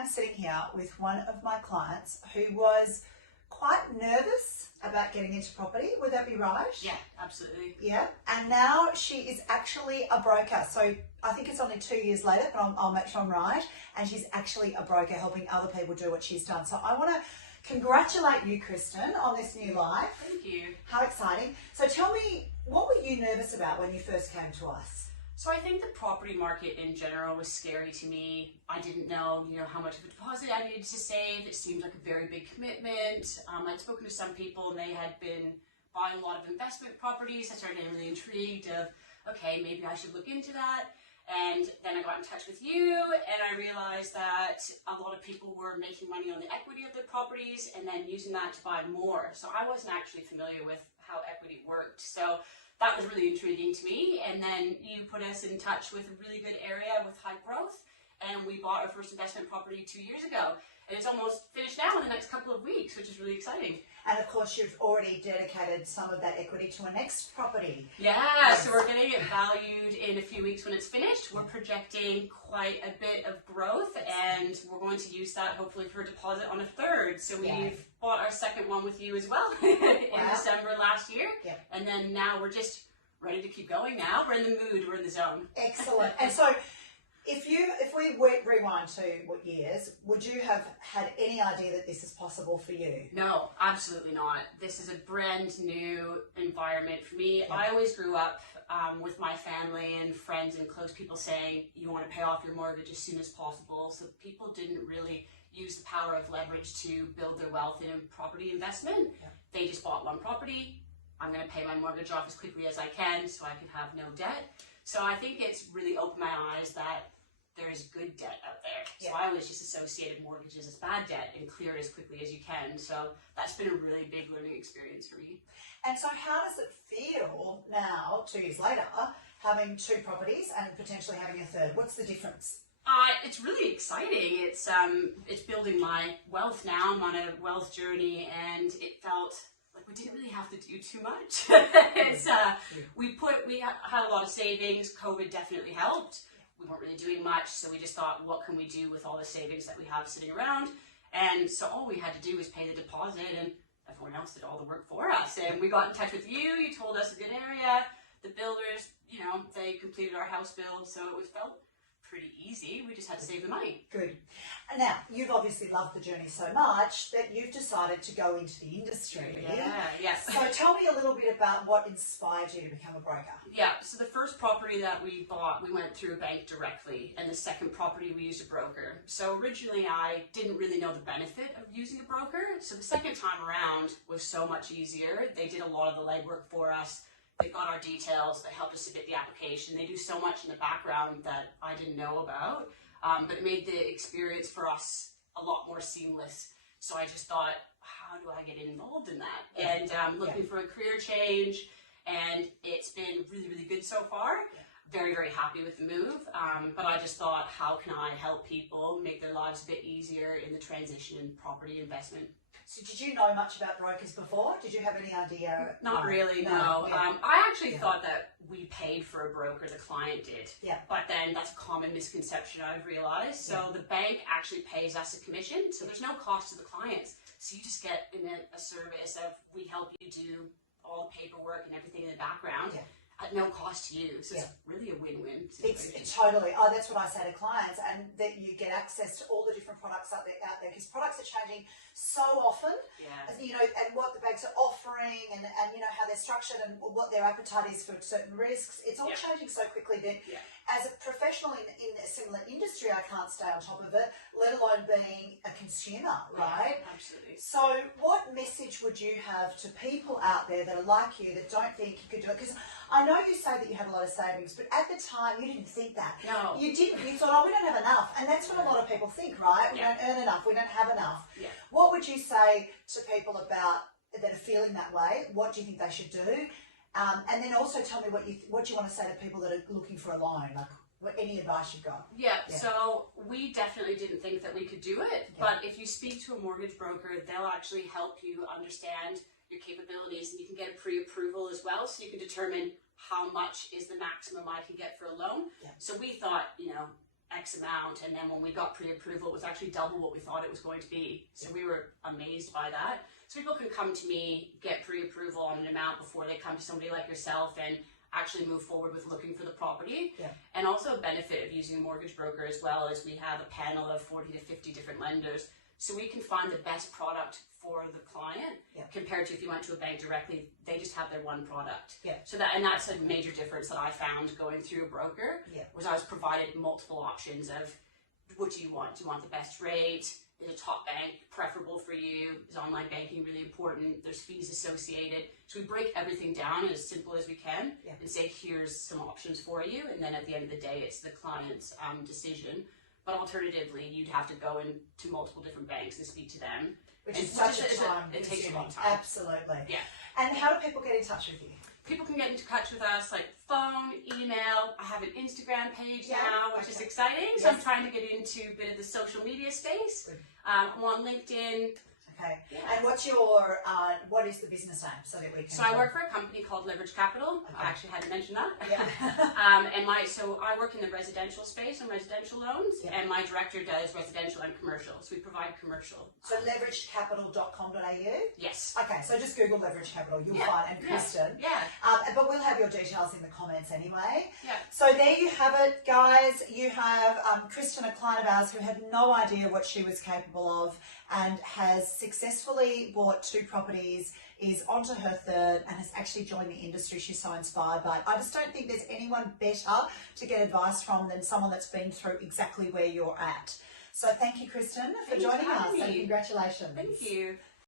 am sitting here with one of my clients who was quite nervous about getting into property. Would that be right? Yeah, absolutely. Yeah. And now she is actually a broker. So I think it's only 2 years later, but I'll make sure I'm right. And she's actually a broker helping other people do what she's done. So I want to congratulate you, Kristen, on this new life. Thank you. How exciting. So tell me, what were you nervous about when you first came to us? So I think the property market in general was scary to me. I didn't know, how much of a deposit I needed to save. It seemed like a very big commitment. I'd spoken to some people and they had been buying a lot of investment properties. I started getting really intrigued of, okay, maybe I should look into that. And then I got in touch with you and I realized that a lot of people were making money on the equity of their properties and then using that to buy more. So I wasn't actually familiar with how equity worked. So that was really intriguing to me. And then you put us in touch with a really good area with high growth. And we bought our first investment property 2 years ago. And it's almost finished now in the next couple of weeks, which is really exciting. And of course, you've already dedicated some of that equity to a next property. Yeah, so we're going to get valued in a few weeks when it's finished. We're projecting quite a bit of growth, and we're going to use that hopefully for a deposit on a third. So we've bought our second one with you as well in December last year. Yeah. And then now we're just ready to keep going now. We're in the mood, we're in the zone. Excellent. And so if we rewind to what years, would you have had any idea that this is possible for you? No, absolutely not. This is a brand new environment for me. Yeah. I always grew up with my family and friends and close people saying you want to pay off your mortgage as soon as possible. So people didn't really use the power of leverage to build their wealth in property investment. Yeah. They just bought one property. I'm going to pay my mortgage off as quickly as I can so I can have no debt. So I think it's really opened my eyes that there is good debt out there. So I always just associated mortgages as bad debt and clear it as quickly as you can. So that's been a really big learning experience for me. And so how does it feel now, 2 years later, having two properties and potentially having a third? What's the difference? It's really exciting. It's building my wealth now. I'm on a wealth journey and it felt like we didn't really have to do too much. We had a lot of savings. COVID definitely helped. We weren't really doing much, so we just thought, what can we do with all the savings that we have sitting around? And so all we had to do was pay the deposit, and everyone else did all the work for us. And we got in touch with you. You told us a good area. The builders, they completed our house build, so it felt pretty easy. We just had to save the money. Good. And now, you've obviously loved the journey so much that you've decided to go into the industry. Yes. So tell me a little bit about what inspired you to become a broker. Yeah, so the first property that we bought, we went through a bank directly, and the second property we used a broker. So originally I didn't really know the benefit of using a broker, so the second time around was so much easier. They did a lot of the legwork for us. They got our details, they helped us submit the application. They do so much in the background that I didn't know about, but it made the experience for us a lot more seamless. So I just thought, how do I get involved in that? And looking for a career change, and it's been really, really good so far. Very, very happy with the move, but I just thought, how can I help people make their lives a bit easier in the transition in property investment? So did you know much about brokers before? Did you have any idea? Not really, no. I actually thought that we paid for a broker, the client did. Yeah. But then that's a common misconception I've realized. So the bank actually pays us a commission, so there's no cost to the clients. So you just get a service of, we help you do all the paperwork and everything in the background. At no cost to you, so it's really a win-win situation. It's totally. Oh, that's what I say to clients, and that you get access to all the different products out there, because products are changing so often. And what the banks are offering, and how they're structured, and what their appetite is for certain risks. It's all changing so quickly that as a professional in a similar industry, I can't stay on top of it, let alone being a consumer, right? Absolutely. So what message would you have to people out there that are like you, that don't think you could do it? Because I know you say that you had a lot of savings, but at the time you didn't think that. No. You didn't. You thought, oh, we don't have enough. And that's what a lot of people think, right? We don't earn enough. We don't have enough. What would you say to people that are feeling that way? What do you think they should do? And then also tell me what you want to say to people that are looking for a loan, like any advice you've got. So we definitely didn't think that we could do it, but if you speak to a mortgage broker, they'll actually help you understand your capabilities, and you can get a pre-approval as well, so you can determine how much is the maximum I can get for a loan. So we thought, X amount, and then when we got pre-approval, it was actually double what we thought it was going to be. So we were amazed by that. So people can come to me, get pre-approval on an amount before they come to somebody like yourself and actually move forward with looking for the property. Yeah. And also a benefit of using a mortgage broker as well is we have a panel of 40 to 50 different lenders. So we can find the best product for the client compared to if you went to a bank directly, they just have their one product. Yeah. So that's a major difference that I found going through a broker was I was provided multiple options of what do you want? Do you want the best rate? Is a top bank preferable for you? Is online banking really important? There's fees associated. So we break everything down as simple as we can and say, here's some options for you. And then at the end of the day, it's the client's decision. But alternatively, you'd have to go into multiple different banks and speak to them. Which is such a time. It takes a long time. Absolutely. Yeah. And how do people get in touch with you? People can get in touch with us like phone, email. I have an Instagram page now, which is exciting. So I'm trying to get into a bit of the social media space. I'm on LinkedIn. Okay. Yeah. And what's your what is the business name so that we can? So I work for a company called Leverage Capital. Okay. I actually hadn't mentioned that. Yeah. So I work in the residential space and residential loans, and my director does residential and commercial. So we provide commercial. So leveragedcapital.com.au? Yes. Okay, so just Google Leverage Capital, you'll find, and Kristen. Yeah. But we'll have your details in the comments anyway. Yeah. So there you have it, guys. You have Kristen, a client of ours who had no idea what she was capable of and has successfully bought 2 properties, is onto her 3rd, and has actually joined the industry. She's so inspired by it. I just don't think there's anyone better to get advice from than someone that's been through exactly where you're at. So thank you, Kristen, for joining us, and congratulations. Thank you.